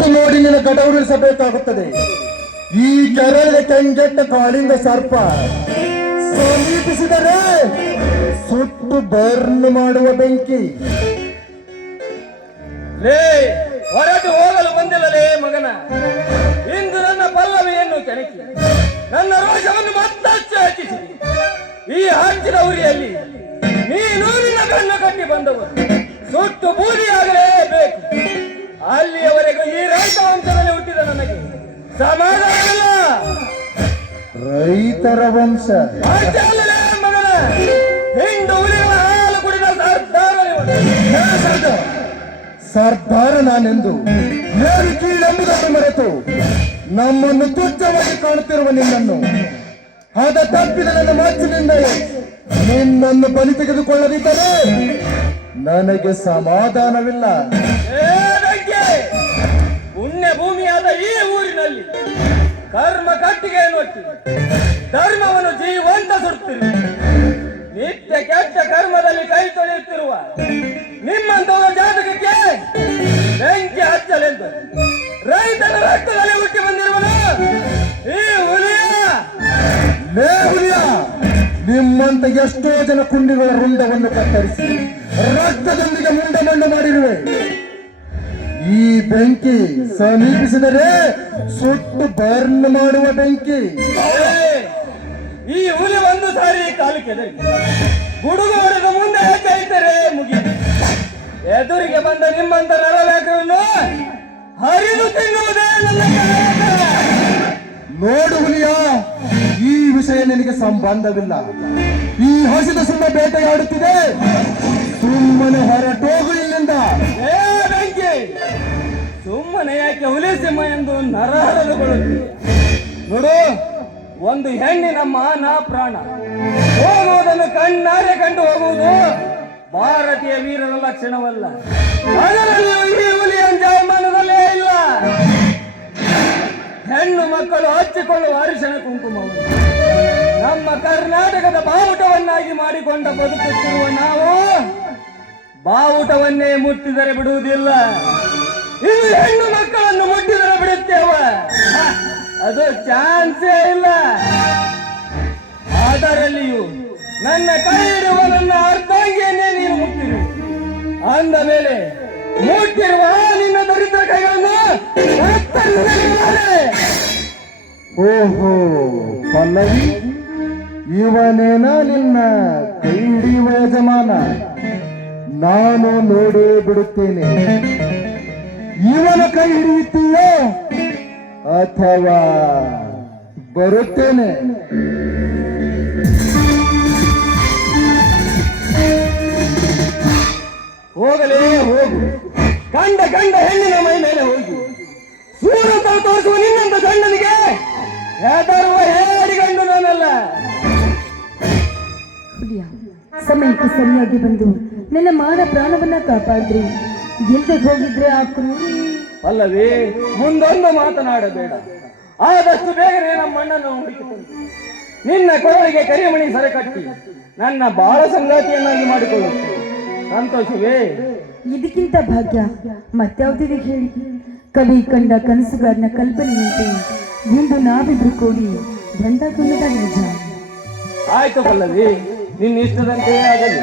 ಅದು ನೋಡಿ ನಿನ್ನ ಗಡವರಿಸಬೇಕಾಗುತ್ತದೆ ಈ ಕೆರೆಯ ಕೆಂಗೆಟ್ಟ ಕಾಳಿಂದ ಸರ್ಪ ಸಮೀಪಿಸಿದರೆ ಸುಟ್ಟು ಬರ್ನ್ ಮಾಡುವ ಬೆಂಕಿ. ರೇ ಹೊರಟು ಹೋಗಲು ಬಂದಿಲ್ಲಲೇ ಮಗನ. ಇಂದು ನನ್ನ ಪಲ್ಲವಿಯನ್ನು ಕೆಣಕಿ, ನನ್ನ ರೋಷವನ್ನು ಮತ್ತಷ್ಟು ಹೆಚ್ಚಿಸಿ. ಈ ಹಂಚಿನ ಉರಿಯಲ್ಲಿ ನೀನು ನಿನ್ನ ಕಣ್ಣು ಕಟ್ಟಿ ಬಂದವರು. ಸುಟ್ಟು ಬೂದಿಯಾಗಲೇಬೇಕು ಅಲ್ಲಿಯವರೆಗೂ ಈ ರೈತ ವಂಶದಲ್ಲಿ ಹುಟ್ಟಿದ ನನಗೆ ಸಮಾಧಾನವಿಲ್ಲ ರೈತರ ವಂಶ. ಮಗನ ಹಿಂಡು ಹಾಲು ಕುಡಿದ ಸರ್ದಾರ ಸರ್ದಾರ್, ನಾನೆಂದು. ಏನು ಕೀಳೆಂಬುದನ್ನು ಮರೆತು ನಮ್ಮನ್ನು ತುಚ್ಛವಾಗಿ ಕಾಣುತ್ತಿರುವ ನಿನ್ನನ್ನು. ಆದ ತಪ್ಪಿದ ನನ್ನ ಮಾತಿನಿಂದ ನಿನ್ನನ್ನು ಬಲಿ ತೆಗೆದುಕೊಳ್ಳದಿದ್ದರೆ ನನಗೆ ಸಮಾಧಾನವಿಲ್ಲ. ಈ ಊರಿನಲ್ಲಿ ಕರ್ಮ ಕಟ್ಟಿಗೆ ನೋಡ್ತೀವಿ ಧರ್ಮವನ್ನು ಜೀವಂತ ಸುಡುತ್ತಿರು. ನಿತ್ಯ ಕೆಟ್ಟ ಕರ್ಮದಲ್ಲಿ ಕೈ ತೊಳೆಯುತ್ತಿರುವ ನಿಮ್ಮಂತವರ ಜಾತಕಕ್ಕೆ ಬೆಂಕಿ ಹಚ್ಚಲೆಂದು ರೈತನ ರಕ್ತದಲ್ಲಿ ಹುಟ್ಟಿ ಬಂದಿರುವನು ಈ ಹುಲಿಯ ಹುಲಿಯ, ನಿಮ್ಮಂತ ಎಷ್ಟೋ ಜನ ಕುಂಡಿಗಳ ರುಂಡವನ್ನು ಕತ್ತರಿಸಿ ರಕ್ತದೊಂದಿಗೆ ಮುಂಡ ಮಣ್ಣು ಮಾಡಿರುವೆ. ಈ ಬೆಂಕಿ ಸಮೀಪಿಸಿದರೆ ಸುಟ್ಟು ಬರ್ನ್ ಮಾಡುವ ಬೆಂಕಿ. ಈ ಹುಲಿ ಒಂದು ಸಾರಿ ಕಾಲು ಹುಡುಗ ಗುಡುಗು ಹೊಡೆದ ಮುಂದೆ ಕೈತರೆ ಮುಗಿ ಎದುರಿಗೆ ಬಂದ ನಿಮ್ಮಂತ ನರಲೇಖವನ್ನು ಹರಿದು ತಿನ್ನುವುದೇ ನನ್ನ. ನೋಡು ಹುಲಿಯ ಈ ವಿಷಯ ನಿನಗೆ ಸಂಬಂಧವಿಲ್ಲ. ಈ ಹಸಿದ ಸುಮ್ಮನೆ ಬೇಟೆಯಾಡುತ್ತಿದೆ. ಸಿಂಹ ಎಂದು ನರಹರದುಕೊಳ್ಳುತ್ತೆ ನೋಡು, ಒಂದು ಹೆಣ್ಣಿನ ಮಾನ ಪ್ರಾಣ. ಹೋಗುವುದನ್ನು ಕಣ್ಣಾರೆ ಕಂಡು ಹೋಗುವುದು ಭಾರತೀಯ ವೀರನ ಲಕ್ಷಣವಲ್ಲ. ಜಾಯಮಾನದಲ್ಲೇ ಇಲ್ಲ. ಹೆಣ್ಣು ಮಕ್ಕಳು ಹಚ್ಚಿಕೊಳ್ಳುವ ಅರಿಶಿಣ ಕುಂಕುಮ ನಮ್ಮ ಕರ್ನಾಟಕದ ಬಾವುಟವನ್ನಾಗಿ ಮಾಡಿಕೊಂಡ ಬದುಕುತ್ತಿರುವ ನಾವು ಬಾವುಟವನ್ನೇ ಮುಟ್ಟಿದರೆ ಬಿಡುವುದಿಲ್ಲ. ಇನ್ನು ಹೆಣ್ಣು ಮಕ್ಕಳನ್ನು ಮುಟ್ಟಿದರೆ ಬಿಡುತ್ತೇವ ಅದು ಚಾನ್ಸೇ ಇಲ್ಲ. ಅದರಲ್ಲಿಯೂ ನನ್ನ ಕೈ ನನ್ನ ಅರ್ಧಾಂಗಿಯನ್ನೇ ನೀನು ಮುಟ್ಟಿರು. ಅಂದ ಮೇಲೆ ಮುಟ್ಟಿರುವ ನಿನ್ನ ದರಿದ್ರ ಕೈಗಳನ್ನು. ಓಹೋ, ಪಲ್ಲವಿ, ಇವನೇನ ನಿನ್ನ ಕೈ ಹಿಡಿಯುವ ಯಜಮಾನ? ನಾನು ನೋಡೇ ಬಿಡುತ್ತೇನೆ. ಇವನ ಕೈ ಹಿಡಿಯುತ್ತೀಯೋ? ಅಥವಾ ಬರುತ್ತೇನೆ? ಹೋಗಲೇ ಹೋಗು. ಗಂಡ ಗಂಡ ಹೆಣ್ಣಿನ ಮೈ ಮೇಲೆ ಹೋಗಿ. ಸೂರ್ಯ ತೋರಿಸುವ ನಿನ್ನಂತ ಗಂಡನಿಗೆ ಹೆದರುವ ಹೇಳಿ ಗಂಡು ನಾನಲ್ಲ. ಸಮಯಕ್ಕೆ ಸರಿಯಾಗಿ ಬಂದು ನನ್ನ ಮಾನ ಪ್ರಾಣವನ್ನ ಕಾಪಾಡ್ರಿ. ಎಲ್ದೆ ಹೋಗಿದ್ರೆ ಆ ಕ್ರೂರಿ ಅಲ್ಲವೇ ಮುಂದೊಂದು ಮಾತನಾಡಬೇಡ. ಆದಷ್ಟು ಬೇಗನೆ ನಮ್ಮ ಅಣ್ಣನ ಹುಡುಕಿಕೊಂಡು. ನಿನ್ನ ಕೊರಳಿಗೆ ಕರಿಮಣಿ ಸರ ಕಟ್ಟಿ ನನ್ನ ಬಾಳ ಸಂಗಾತಿಯನ್ನಾಗಿ ಮಾಡಿಕೊಳ್ಳುತ್ತೆ. ಸಂತೋಷವೇ. ಇದಕ್ಕಿಂತ ಭಾಗ್ಯ ಮತ್ಯಾವ್ದಿದೆ ಹೇಳಿ. ಕವಿ ಕಂಡ ಕನಸುಗಾರನ ಕಲ್ಪನೆಯಂತೆ ಇಂದು ನಾವಿಬ್ರು ಕೂಡಿ ಬಂದ ನಿಜ ಆಯ್ತು ಪಲ್ಲವಿ ನಿನ್ನ ಇಷ್ಟದಂತೆಯೇ ಆಗಲಿ.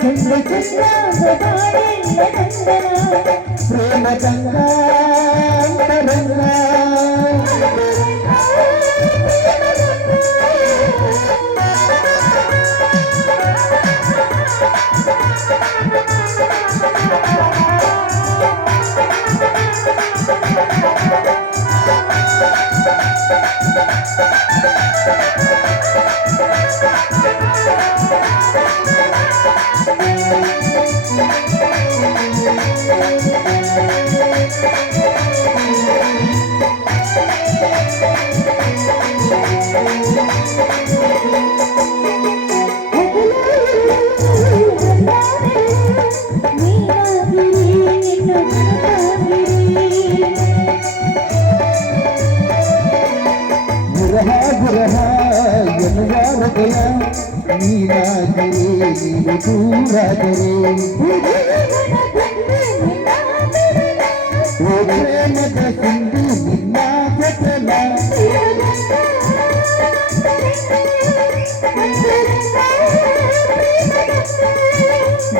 కృష్ణ కృష్ణ ప్రేమ చంద్ర గురహ గురహ ఎనుగారదయ నీరాజరే నీరాజరే ఓ ప్రేమద సింధు నిన్నా కథల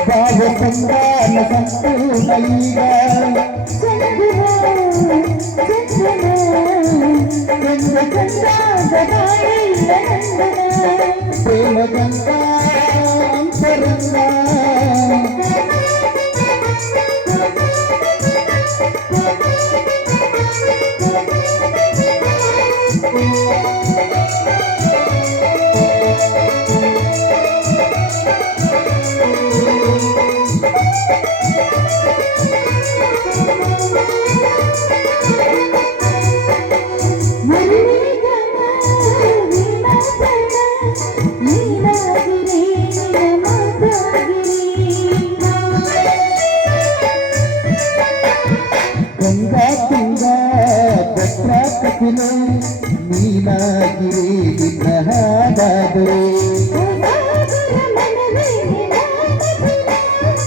ನಿನ್ನ ಜೊತೆಲ ಭಾವ ಸಂಧಾನ ಸಂಪೂರ್ಣ ಈಗ ಪ್ರೇಮ ಗಂಗಾ ಅಂತರಂಗ ನೀನಾಗಿರೇ ನಿನ್ನ ಹಾಡಾದರೆ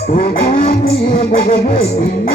ಓ ಭೂಮಿಯ ಮಗವೇ ನಿನ್ನ